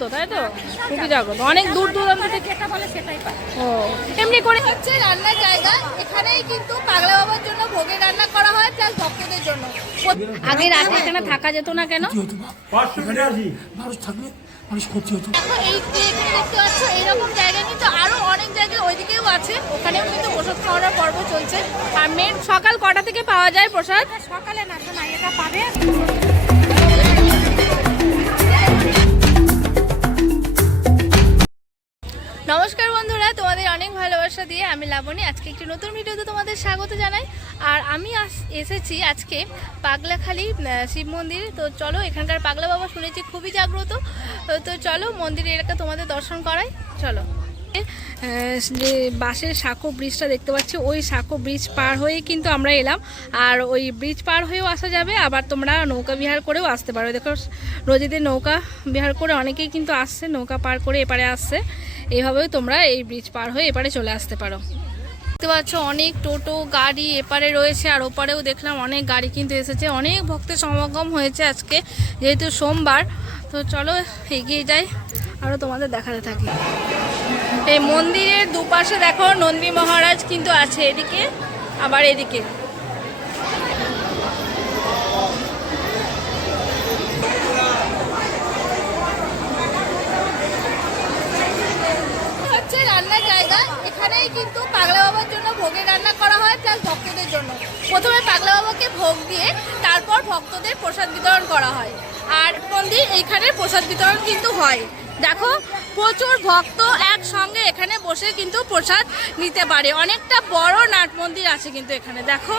জাগ্রত তাই তো? খুবই জাগ্রত অনেক দূর দূরান্ত থেকে যেটা বলে সেটাই পায়। ও এমনি করে হচ্ছে রান্নার জায়গা। এখানেই কিন্তু পাগলা বাবার জন্য ভোগের রান্না করা হয় প্লাস ভক্তদের জন্য। আগে রাতে এখানে থাকা যেত না কেন? না মানুষ থাকলে মানুষ ক্ষতি হতো। দেখো এই যে এখানে দেখতে পাচ্ছ এইরকম জায়গা কিন্তু আরও অনেক জায়গায় ওইদিকেও আছে। ওখানেও কিন্তু প্রসাদ খাওয়ানোর পর্ব চলছে। আর মেন সকাল কটা থেকে পাওয়া যায় প্রসাদ? সকালে না শোনা এটা পাবে একটি নতুন ভিডিওতে তোমাদের স্বাগত জানাই। আর আমি এসেছি আজকে পাগলাখালি শিব মন্দির। তো চলো, এখানকার পাগলা বাবা শুনেছি খুবই জাগ্রত। তো- চলো মন্দিরে এলাকা তোমাদের দর্শন করাই। চলো। যে বাসের সাঁকো ব্রিজটা দেখতে পাচ্ছি, ওই সাঁকো ব্রিজ পার হয়ে কিন্তু আমরা এলাম। আর ওই ব্রিজ পার হয়েও আসা যাবে, আবার তোমরা নৌকা বিহার করেও আসতে পারো। দেখো নদীতে নৌকা বিহার করে অনেকেই কিন্তু আসছে, নৌকা পার করে এপারে আসছে। এইভাবেও তোমরা এই ব্রিজ পার হয়ে এপারে চলে আসতে পারো। দেখতে পাচ্ছ, অনেক টোটো, গাড়ি এপারে রয়েছে আর ওপারেও দেখলাম অনেক গাড়ি কিন্তু এসেছে। অনেক ভক্তের সমাগম হয়েছে আজকে, যেহেতু সোমবার। তো চলো এগিয়ে যাই আরও তোমাদের দেখাতে থাকি। এই মন্দিরের দুপাশে দেখো নন্দী মহারাজ কিন্তু আছে, এদিকে, আবার এদিকে হচ্ছে রান্নার জায়গা এখানেই কিন্তু পাগলা বাবার জন্য ভোগের রান্না করা হয় প্লাস ভক্তদের জন্য। প্রথমে পাগলা বাবাকে ভোগ দিয়ে তারপর ভক্তদের প্রসাদ বিতরণ করা হয়। আর মন্দির এইখানে প্রসাদ বিতরণ কিন্তু হয়। দেখো, প্রচুর ভক্ত একসঙ্গে এখানে বসে কিন্তু প্রসাদ নিতে পারে। অনেকটা বড় নাট মন্দির আছে কিন্তু এখানে, দেখো।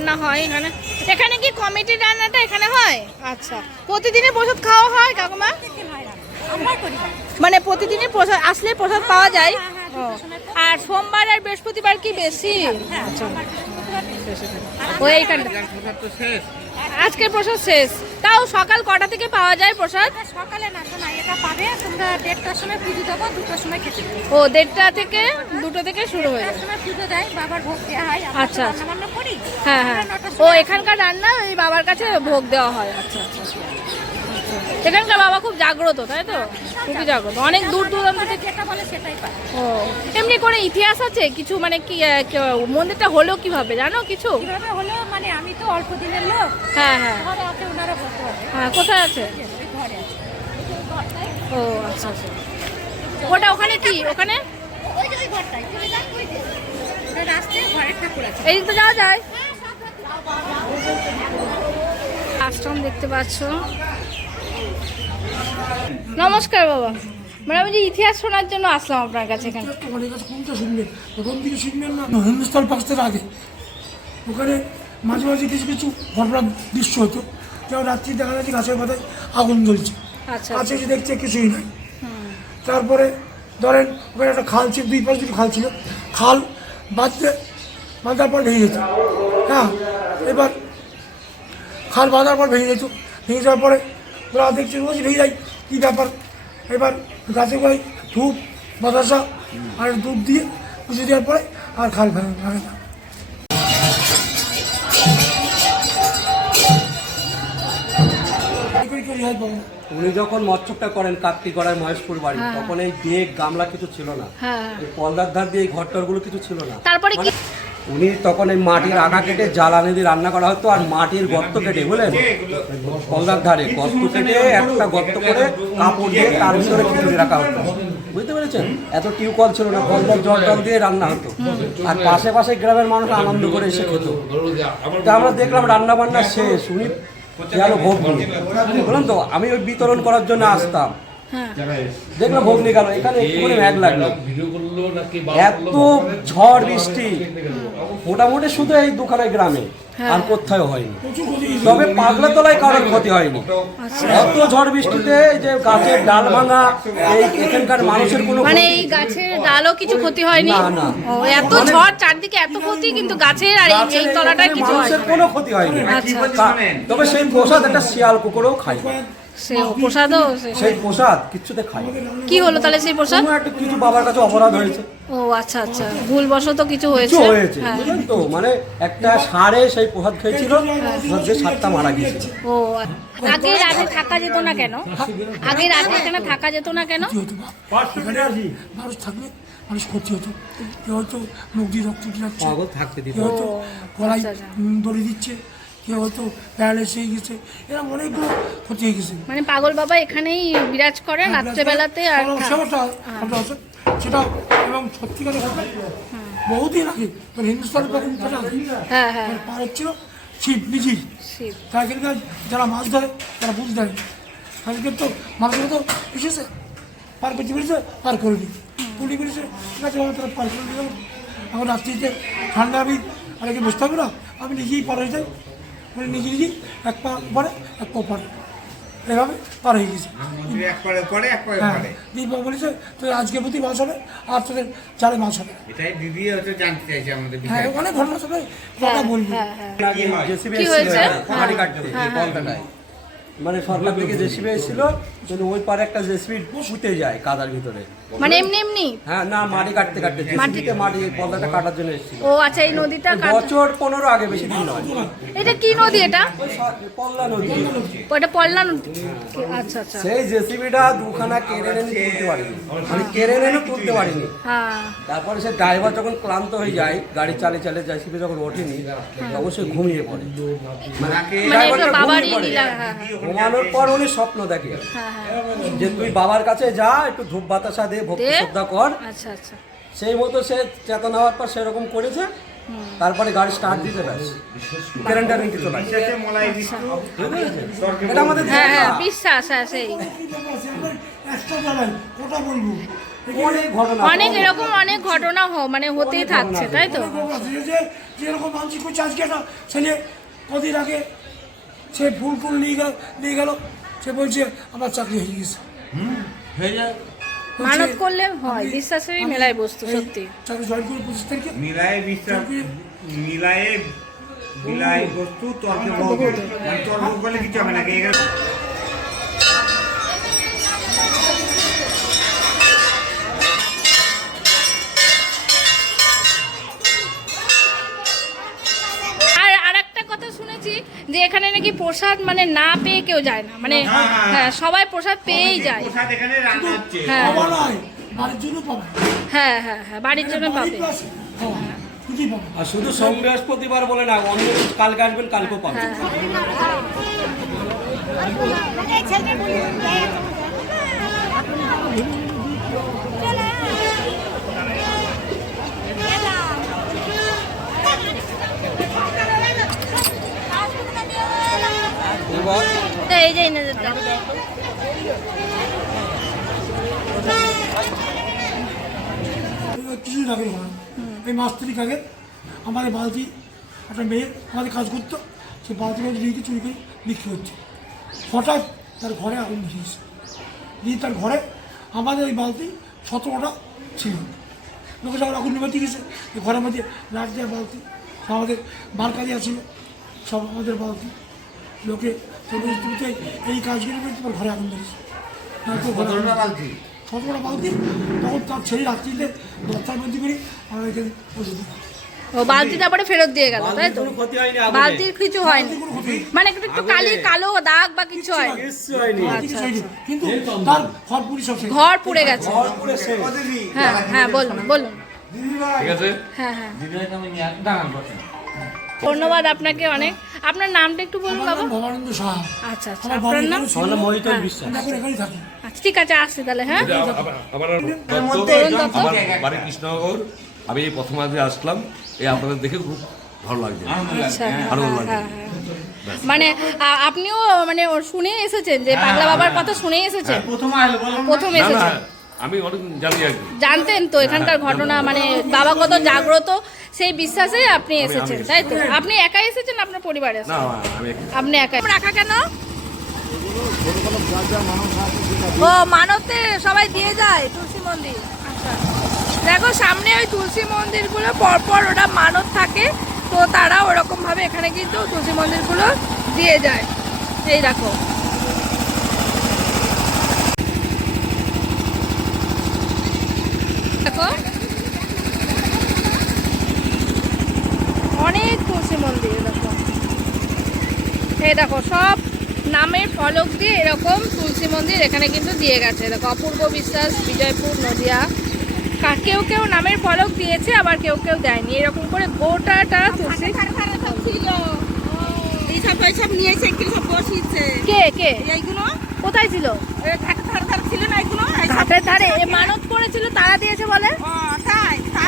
রান্না হয় এখানে। এখানে কি কমিটির রান্নাটা এখানে হয়? আচ্ছা। প্রতিদিনে প্রসাদ খাওয়া হয় কাকুমা? মানে প্রতিদিনে প্রসাদ আসলে প্রসাদ পাওয়া যায়? আর সোমবার আর বৃহস্পতিবার কি বেশি? আচ্ছা ও আজকের প্রসাদ শেষ। তাও সকাল কটা থেকে পাওয়া যায় প্রসাদ? সকালে না তো শোনা এটা পাবে। তোমরা দেড়টার সময় পুজো দেবো দুটোর সময় খেতে ও দেড়টা থেকে দুটো থেকে শুরু হয়ে যায় সময় পুজো দেয় বাবার ভোগ দেওয়া হয় আচ্ছা, আচ্ছা। রান্না করি। হ্যাঁ হ্যাঁ। ও এখানকার রান্না ওই বাবার কাছে ভোগ দেওয়া হয়। আচ্ছা আচ্ছা। এখানকার বাবা খুব জাগ্রত তাই তো? খুবই জাগ্রত। অনেক দূর দূরান্ত থেকে যেটা বলে সেটাই পায়। ও এমনি করে ইতিহাস আছে? কিছু মানে কি মন্দিরটা হলো কীভাবে? জানো কিছু? কীভাবে হলো? মানে আমি তো অল্প দিনের লোক। হ্যাঁ হ্যাঁ। ঘরে আছে ওনারা বলতে পারবে হ্যাঁ কোথায় আছে? ঘরে আছে। ও আচ্ছা আচ্ছা। ওটা ওখানে কি? ওখানে? ওই যে ওই ঘরটাই। চলে যান ওই যে। রাস্তায় ঘরের ঠাকুর আছে। এই তো যাওয়া যায়। আশ্রম দেখতে পাচ্ছ। নমস্কার বাবা। আমি যে ইতিহাস শোনার জন্য আসলাম আপনার কাছে এখানে। কাছে কোনটা শুনবেন প্রথম দিকে শুনবেন না? হিন্দুস্তান পাকিস্তান আগে। ওখানে মাঝে মাঝে কিছু কিছু ঘটনার দৃশ্য হতো। যেমন রাত্রি দেখা যাচ্ছে গাছের পাতায় আগুন জ্বলছে। আচ্ছা কাছে এসে দেখছে কিছুই নাই। তারপরে ধরেন ওখানে একটা খাল ছিল দুই পাশে দুটো খাল ছিল। খাল বাঁধতে বাঁধার পর ভেঙে যেত। হ্যাঁ এবার খাল বাঁধার পর ভেঙে যেত। ভেঙে যাওয়ার পরে ওরা দেখছে রোজ ভেঙে যায় কী ব্যাপার? এবার গাছে গোড়ায় ধূপ বাতাসা আর দুধ দিয়ে পুজো দেওয়ার পরে আর খাল ভাঙে ভাঙে না? উনি যখন মচ্ছকটা করেন কার্তিক গড়ায় মহেশপুর বাড়ি তখন এই বেগ গামলা কিছু ছিল না। হ্যাঁ। পলদার ধার দিয়ে এই ঘরটরগুলো কিছু ছিল না। তারপরে কি উনি তখন এই মাটির আগা কেটে জ্বালানি দিয়ে রান্না করা হতো আর মাটির গর্ত কেটে, বুঝলেন? পলদার ধারে গর্ত কেটে একটা গর্ত করে কাপড় দিয়ে তার ভিতরে খিচুড়ি রাখা হতো। বুঝতে পেরেছেন? এত টিউবওয়েল ছিল না কলদার জল টল দিয়ে রান্না হতো। আর পাশে পাশে গ্রামের মানুষ আনন্দ করে এসে খেত। তা আমরা দেখলাম রান্না বান্না শেষ, উনি গেল ভোগ তো? আমি ওই বিতরণ করার জন্য আসতাম। দেখলাম ভোগ নিয়ে গেল এখানে একটুখানি ম্যাগ লাগল। এত ঝড় বৃষ্টি। মোটামুটি শুধু এই দুখানে গ্রামে আর কোথাও হয়নি। তবে পাগলা তলায় কারোর ক্ষতি হয়নি। এত ঝড় বৃষ্টিতে যে গাছের ডাল ভাঙা এই এখানকার মানুষের কোনো মানে এই গাছের ডালও কিছু ক্ষতি হয়নি? না, না। এত ঝড় চারদিকে এত ক্ষতি কিন্তু গাছের আর এই- এই তলাটায় কিছু মানুষের কোনো ক্ষতি হয়নি। আচ্ছা। তবে সেই প্রসাদ একটা শিয়াল কুকুরও খায়। সে প্রসাদও সেই প্রসাদ কিচ্ছুতে খায় কি হলো তাহলে সেই প্রসাদ? কোনো একটা কিছু বাবার কাছে অপরাধ হয়েছে। ও আচ্ছা আচ্ছা। ভুলবশত কিছু কিছু হয়েছে? হয়েছে। হ্যাঁ। বুঝলেন তো? মানে একটা সারে সেই প্রসাদ খেয়েছিল দিয়ে সাতটা মারা গিয়েছিল। ও আগে রাতে থাকা যেত না কেন? আগে রাতে এখানে থাকা যেত না কেন? মানুষ থাকলে মানুষ ক্ষতি হতো। কেউ হয়তো মুখ দিয়ে রক্ত পাগল থাকতে দিত। কেউ হয়তো গলায় আচ্ছা, আচ্ছা। দড়ি দিচ্ছে। কেউ হয়তো প্যারালাইস হয়ে গেছে এরকম অনেকগুলো ক্ষতি হয়ে গেছে। মানে পাগল বাবা এখানেই বিরাজ করেন রাত্রেবেলাতে আর সমস্যা আছে, সেটা এবং সত্যিকারের কথা বহুদিন আগে মানে হিন্দুস্তানের প্রথম কথা হ্যাঁ হ্যাঁ। পার হচ্ছিল শিব নিজেই। শিব। তা এখানকার যারা মাছ ধরে তারা বুঝ দেয়। আজকে তো মানুষের তো এসেছে পার করতে পেরেছে পার করে নি পুলি পেরেছে ঠিক আছে তারা পার করে দিলাম এখন রাত্রিতে ঠান্ডা আমি আর একে বসতে হবে না আমি নিজেই পার হয়ে যাই। মানে নিজে নিজে এক পা পরে এক পা পরে এভাবে পার হয়ে গেছে। দিদি হ্যাঁ বলেছে তোদের আজকে প্রতি মাছ হবে আর তোদের চারে মাছ হবে। এটাই দিদি হচ্ছে জানতে চাইছে আমাদের হ্যাঁ অনেক ঘটনা সবাই কথা বলব। হ্যাঁ হ্যাঁ। আগে জেসিবি কি হয়েছে? মানে সরকার থেকে জেসিবি এসেছিল কিন্তু ওই পারে একটা জেসিবি পুঁতে যায় কাদার ভিতরে। মানে এমনি এমনি? হ্যাঁ না মাটি কাটতে কাটতে জেসিবিতে মাটি কাটার জন্য এসেছিল। ও আচ্ছা এই নদীটা বছর পনেরো আগে বেশি দিন নয়। এটা কি নদী এটা? পল্লা নদী। ওটা পল্লা নদী। আচ্ছা আচ্ছা। সেই জেসিবিটা দুখানা কেড়ে তুলতে পারিনি। মানে কেড়ে এনে তুলতে পারিনি। হ্যাঁ। তারপরে সে ড্রাইভার যখন ক্লান্ত হয়ে যায় গাড়ি চালিয়ে চালিয়ে জেসিবি যখন ওঠেনি তখন সে ঘুমিয়ে পড়ে। মানে ড্রাইভারটা বাবারই লীলা হ্যাঁ হ্যাঁ। ঘুমানোর পর উনি স্বপ্ন দেখে। হ্যাঁ হ্যাঁ। যে তুই বাবার কাছে যা একটু ধূপ বাতাসা দে ভক্তি শ্রদ্ধা কর। আচ্ছা আচ্ছা। সেই মতো সে চেতন হওয়ার পর সেরকম করেছে। তারপরে গাড়ি স্টার্ট দিতে ব্যাস। কারেন্টার বিশ্বাসে মলাই বিষ্ণু। এটা আমাদের হ্যাঁ হ্যাঁ। বিশ্বাস বলব অনেক এরকম অনেক ঘটনা হ মানে হতেই থাকছে তাই তো? যে যেরকম মানসিক করছে আজকে একটা ছেলে কদিন আগে সে ফুল ফুল নিয়ে গেল নিয়ে গেল সে বলছে আমার চাকরি হয়ে গেছে। হয়ে যায়। মানত করলে হয় বিশ্বাসেরই মেলায় বস্তু সত্যি। চাকরি জয়েন করে পঁচিশ তারিখে। মিলায়ে বিশ্বাস মিলায়ে মিলায় বস্তু মানে তর্ক করলে কিছু হবে না এখানে নাকি প্রসাদ মানে না পেয়ে কেউ যায় না। মানে হ্যাঁ, হ্যাঁ। হ্যাঁ। সবাই প্রসাদ পেয়েই যায়। হ্যাঁ। পাবা নয় বাড়ির জন্য পাবে। হ্যাঁ হ্যাঁ হ্যাঁ বাড়ির জন্য পাবে। আর শুধু সোম বৃহস্পতিবার বলে না অন্য কালকে আসবেন কালকেও পাবেন। হ্যাঁ এই যে দিতে কিছুদিন আগে ঘটনা এই মাস তিরিক আগে আমাদের বালতি একটা মেয়ে আমাদের কাজ করতো সে বালতি বালতি দিয়ে চুরি করে বিক্রি হচ্ছে হঠাৎ তার ঘরে আগুন ধরিয়েছে দিয়ে তার ঘরে আমাদের ওই বালতি সতেরোটা ছিল লোকে যখন আগুন নিবাতে গেছে ঘরের মধ্যে লাট দেওয়া বালতি সব আমাদের দেওয়া ছিল সব আমাদের বালতি লোকে তো বলছে, তুমি তো এই- এই কাজগুলো করে তোমার ঘরে আগুন ধরেছে। সতেরোটা বালতি? তখন তার ছেলে রাত্রিতে দশটার মধ্যে করি আমরা এখানে দিই ও বালতি তারপরে ফেরত দিয়ে গেল তাই তো? কোনো ক্ষতি হয়নি আগুনে। বালতির কিছু হয়নি। মানে একটু একটু কালি কালো দাগ বা কিছু হয়নি। কিছু হয়নি। কিন্তু তার ঘর পুরি সব ঘর পুড়ে গেছে। হ্যাঁ হ্যাঁ বলুন বলুন। ঠিক আছে? হ্যাঁ হ্যাঁ। ধন্যবাদ আপনাকে অনেক। আপনার নামটা একটু বলুন বাবা। ভবানন্দ সাহা আচ্ছা আচ্ছা। আপনার নাম? মহিতল হ্যাঁ। বিশ্বাস। আচ্ছা ঠিক আছে আসছি তাহলে হ্যাঁ? আমার আমার বাড়ি কৃষ্ণনগর। আমি এই প্রথম আজকে আসলাম। এই আপনাদের দেখে খুব ভালো লাগছে। আচ্ছা হ্যাঁ, ভালো লাগছে। হ্যাঁ, হ্যাঁ। মানে আপনিও মানে ওর শুনে এসেছেন যে পাগলা বাবার কথা শুনে এসেছেন। প্রথম এসেছেন। আমি অনেক জানি আর জানতেন তো এখানকার ঘটনা মানে বাবা কত জাগ্রত সেই বিশ্বাসে আপনি এসেছেন তাই তো? আপনি একাই এসেছেন আপনার পরিবারে না আপনি একাই রাখা কেন? ও মানতে সবাই দিয়ে যায় তুলসী মন্দির। আচ্ছা। দেখো সামনে ওই তুলসী মন্দিরগুলো পরপর ওটা মানত থাকে তো তারা ওরকম ভাবে এখানে কিন্তু তুলসী মন্দিরগুলো দিয়ে যায়। এই দেখো অনেক তুলসী মন্দির দেখো এই দেখো সব নামের ফলক দিয়ে এরকম তুলসী মন্দির এখানে কিন্তু দিয়ে গেছে। দেখো অপূর্ব বিশ্বাস বিজয়পুর নদিয়া। কেউ কেউ নামের ফলক দিয়েছে আবার কেউ কেউ দেয়নি। এরকম করে গোটাটা তুলসী কে কে? কোথায় ছিল? ঘাটের ধারে এ মানত করেছিল তারা দিয়েছে বলে? তাই তা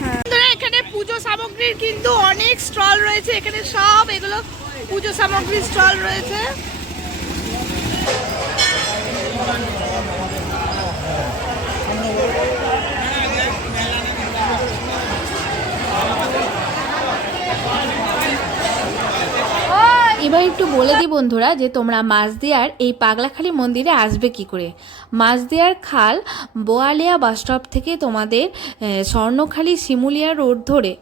হ্যাঁ। এখানে পুজো সামগ্রীর কিন্তু অনেক স্টল রয়েছে। এখানে সব এগুলো পুজো সামগ্রীর স্টল রয়েছে। এবার একটু বলে দিই বন্ধুরা যে তোমরা মাঝদিয়ার এই পাগলাখালী মন্দিরে আসবে কি করে? মাঝদিয়ার খাল বোয়ালিয়া বাস স্টপ থেকে তোমাদের স্বর্ণখালী শিমুলিয়া রোড ধরে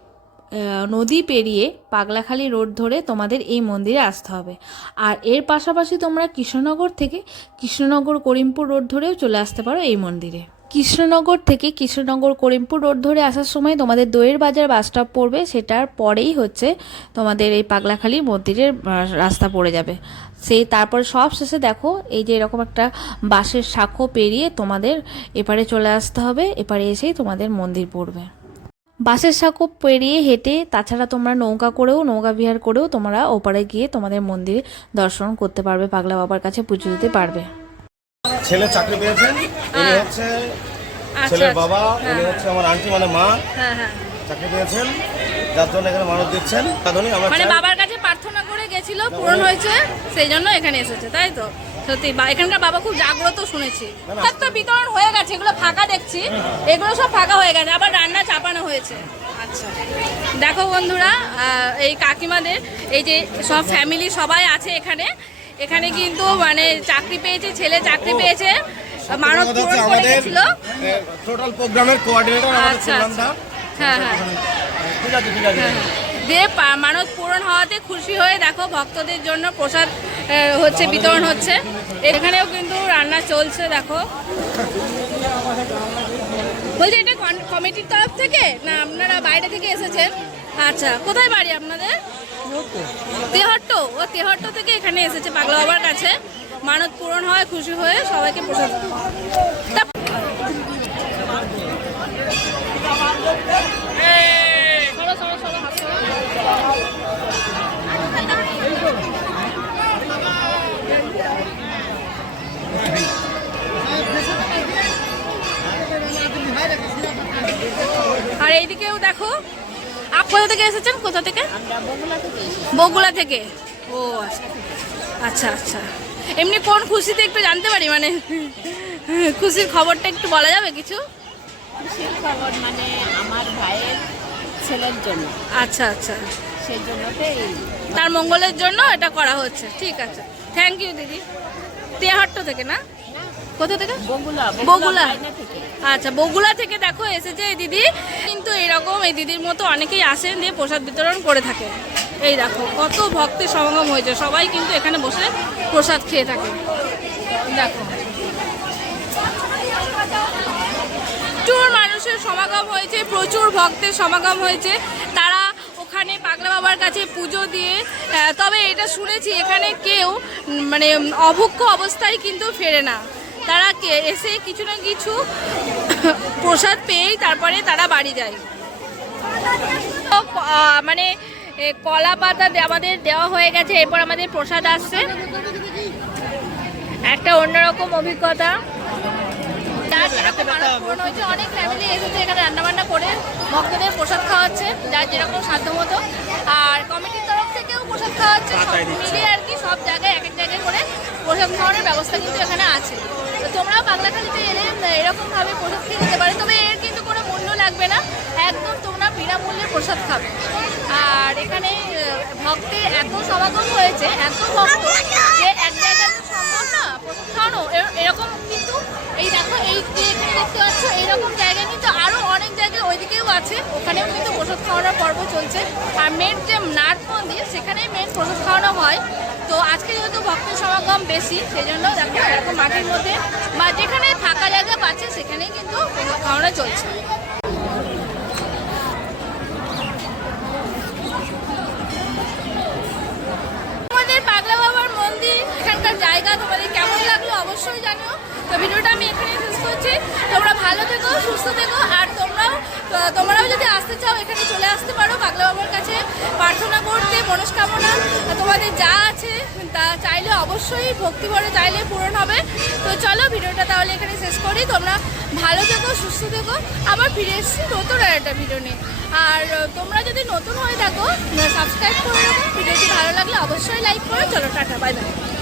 নদী পেরিয়ে পাগলাখালি রোড ধরে তোমাদের এই মন্দিরে আসতে হবে। আর এর পাশাপাশি তোমরা কৃষ্ণনগর থেকে কৃষ্ণনগর করিমপুর রোড ধরেও চলে আসতে পারো এই মন্দিরে। কৃষ্ণনগর থেকে কৃষ্ণনগর করিমপুর রোড ধরে আসার সময় তোমাদের দইয়ের বাজার বাস স্টপ পড়বে, সেটার পরেই হচ্ছে তোমাদের এই পাগলাখালী মন্দিরের রাস্তা পড়ে যাবে। সেই তারপর সব শেষে দেখো, এই যে এরকম একটা বাঁশের শাঁখো পেরিয়ে তোমাদের এপারে চলে আসতে হবে, এপারে এসেই তোমাদের মন্দির পড়বে। বাসের সাঁকো পেরিয়ে হেঁটে তাছাড়া তোমরা নৌকা করেও নৌকা বিহার করেও তোমরা ওপারে গিয়ে তোমাদের মন্দিরে দর্শন করতে পারবে পাগলা বাবার কাছে পুজো দিতে পারবে। ছেলে চাকরি পেয়েছেন উনি হচ্ছে ছেলের বাবা উনি হচ্ছে আমার আন্টি মানে মা। হ্যাঁ হ্যাঁ। চাকরি পেয়েছেন যার জন্য এখানে মানত দিচ্ছেন। তাদের আমরা মানে বাবার কাছে প্রার্থনা করে গেছিল পূরণ হয়েছে সেই জন্য এখানে এসেছে তাই তো? সত্যি বা- এখানকার বাবা খুব জাগ্রত শুনেছি। সব তো বিতরণ হয়ে গেছে এগুলো ফাঁকা দেখছি। এগুলো সব ফাঁকা হয়ে গেছে আবার রান্না চাপানো হয়েছে। আচ্ছা। দেখো বন্ধুরা এই কাকিমাদের এই যে সব ফ্যামিলি সবাই আছে এখানে। এখানে কিন্তু মানে চাকরি পেয়েছে ছেলে চাকরি পেয়েছে। কথা পূরণ করে গেছিল। টোটাল প্রোগ্রামের কোঅর্ডিনেটর আচ্ছা আচ্ছা। হ্যাঁ হ্যাঁ। ঠিক আছে ঠিক আছে। যে পা- পূরণ হওয়াতে খুশি হয়ে দেখো ভক্তদের জন্য প্রসাদ হচ্ছে, বিতরণ হচ্ছে। এখানেও কিন্তু রান্না চলছে, দেখো। বলছি, এটা কমিটির তরফ থেকে? না, আপনারা বাইরে থেকে এসেছেন? আচ্ছা কোথায় বাড়ি আপনাদের? তেহট্ট। ও, তেহট্ট থেকে এখানে এসেছে, পাগলা বাবার কাছে। মানত পূরণ হয়, খুশি হয়ে সবাইকে প্রসাদ। এইদিকেও দেখো। আপ কোথা থেকে এসেছেন? কোথা থেকে? বগুলা থেকে। ও আচ্ছা আচ্ছা। এমনি কোন খুশিতে একটু জানতে পারি মানে খুশির খবরটা একটু বলা যাবে কিছু? খুশির খবর মানে আমার ভাইয়ের ছেলের জন্য। আচ্ছা আচ্ছা। সেই জন্যতে তার মঙ্গলের জন্য এটা করা হচ্ছে। ঠিক আছে। থ্যাংক ইউ দিদি। তেহাট্ট থেকে না? কোথা থেকে? বগুলা বগুলা আচ্ছা বগুলা থেকে দেখো এসেছে এই দিদি। কিন্তু এরকম এই দিদির মতো অনেকেই আসেন দিয়ে প্রসাদ বিতরণ করে থাকে এই দেখো কত ভক্তের সমাগম হয়েছে। সবাই কিন্তু এখানে বসে প্রসাদ খেয়ে থাকে। দেখো। প্রচুর মানুষের সমাগম হয়েছে প্রচুর ভক্তের সমাগম হয়েছে। তারা ওখানে পাগলা বাবার কাছে পুজো দিয়ে তবে এটা শুনেছি এখানে কেউ মানে অভুক্ষ অবস্থায় কিন্তু ফেরে না। তারা এসে কিছু না কিছু প্রসাদ পেয়েই তারপরে তারা বাড়ি যায়। মানে কলা পাতা আমাদের দেওয়া হয়ে গেছে এরপর আমাদের প্রসাদ আসছে। একটা অন্যরকম অভিজ্ঞতা। অনেক ফ্যামিলি এসেছে এখানে রান্নাবান্না করে ভক্তদের প্রসাদ খাওয়াচ্ছে যার যেরকম সাধ্য মতো আর কমিটির প্রসাদ খাওয়াচ্ছে সব মিলিয়ে আর কি সব জায়গায় এক এক জায়গায় করে প্রসাদ খাওয়ানোর ব্যবস্থা কিন্তু এখানে আছে। তো তোমরাও বাংলাখালিতে এলে এরকমভাবে প্রসাদ খেয়ে যেতে পারো। তবে এর কিন্তু কোনো মূল্য লাগবে না। একদম তোমরা বিনামূল্যে প্রসাদ খাবে। আর এখানে ভক্তের এত সমাগম হয়েছে এত ভক্ত যে এক জায়গায় তো সম্ভব না। প্রসাদ খাওয়ানো এর- এরকম কিন্তু এই দেখো এই এখানে দেখতে পাচ্ছ এইরকম জায়গায় কিন্তু ওইদিকেও আছে। ওখানেও কিন্তু প্রসাদ খাওয়ানোর পর্ব চলছে। আর মেন যে নাট মন্দির, সেখানেই মেন প্রসাদ খাওয়ানো হয়। তো আজকে যেহেতু ভক্তের সমাগম বেশি সেই জন্য দেখো এরকম মাঠের মধ্যে বা যেখানে ফাঁকা জায়গা পাচ্ছে, সেখানেই কিন্তু প্রসাদ খাওয়ানো চলছে। জায়গা তোমাদের কেমন লাগল অবশ্যই জানিও। তো ভিডিওটা আমি এখানে শেষ করছি। তোমরা ভালো থেকো, সুস্থ থেকো, আর তো তোমরাও যদি আসতে চাও, এখানে চলে আসতে পারো। পাগলা বাবার কাছে প্রার্থনা করতে, মনস্কামনা। তোমাদের যা আছে, তা চাইলে অবশ্যই ভক্তি ভরে চাইলে পূরণ হবে। তো চলো, ভিডিওটা তাহলে এখানে শেষ করি। তোমরা ভালো থেকো, সুস্থ থেকো। আবার ফিরে এসেছি নতুন আর একটা ভিডিও নিয়ে। আর তোমরা যদি নতুন হয়ে থাকো সাবস্ক্রাইব করে রাখো। ভিডিওটি ভালো লাগলে অবশ্যই লাইক করো। চলো, টাটা বাই বাই